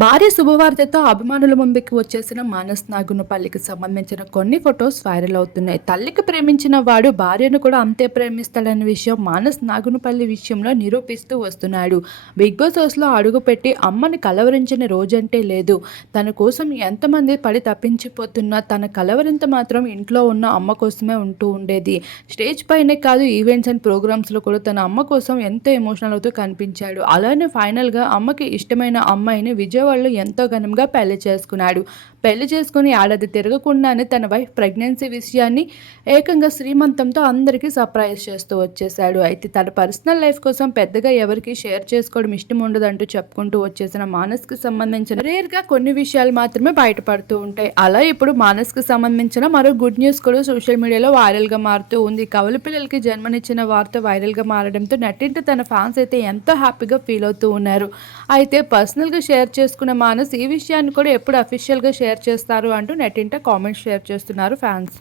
భార్య శుభవార్తతో అభిమానుల ముందుకు వచ్చేసిన మానస్ నాగునపల్లికి సంబంధించిన కొన్ని ఫొటోస్ వైరల్ అవుతున్నాయి. తల్లికి ప్రేమించిన వాడు భార్యను కూడా అంతే ప్రేమిస్తాడనే విషయం మానస్ నాగునపల్లి విషయంలో నిరూపిస్తూ వస్తున్నాడు. బిగ్ బాస్ హౌస్లో అడుగుపెట్టి అమ్మని కలవరించిన రోజంటే లేదు. తన కోసం ఎంతమంది పడి తప్పించిపోతున్నా తన కలవరింత మాత్రం ఇంట్లో ఉన్న అమ్మ కోసమే ఉంటూ ఉండేది. స్టేజ్ పైనే కాదు ఈవెంట్స్ అండ్ ప్రోగ్రామ్స్లో కూడా తన అమ్మ కోసం ఎంతో ఎమోషనల్ అవుతూ కనిపించాడు. అలానే ఫైనల్గా అమ్మకి ఇష్టమైన అమ్మాయిని విజయవాడలో ఎంతో ఘనంగా పెళ్ళి చేసుకున్నాడు. పెళ్ళి చేసుకుని ఏడాది తిరగకుండానే తన వైఫ్ ప్రెగ్నెన్సీ విషయాన్ని ఏకంగా శ్రీమంతంతో అందరికీ సర్ప్రైజ్ చేస్తూ వచ్చేసాడు అయితే తన పర్సనల్ లైఫ్ కోసం పెద్దగా ఎవరికి షేర్ చేసుకోవడం ఇష్టం ఉండదంటూ చెప్పుకుంటూ వచ్చేసిన మానస్కి సంబంధించిన రేర్గా కొన్ని విషయాలు మాత్రమే బయటపడుతూ ఉంటాయి. అలా ఇప్పుడు మానస్కి సంబంధించిన మరో గుడ్ న్యూస్ కూడా సోషల్ మీడియాలో వైరల్గా మారుతూ ఉంది. కవల పిల్లలకి జన్మనిచ్చిన వార్త వైరల్గా మారడంతో నటింటి తన ఫ్యాన్స్ అయితే ఎంతో హ్యాపీగా ఫీల్ అవుతూ ఉన్నారు. అయితే పర్సనల్గా షేర్ చేసుకున్న మానస్ ఈ విషయాన్ని కూడా ఎప్పుడు అఫీషియల్గా షేర్ చేస్తారు అంటూ నెట్టింట కామెంట్స్ షేర్ చేస్తున్నారు ఫ్యాన్స్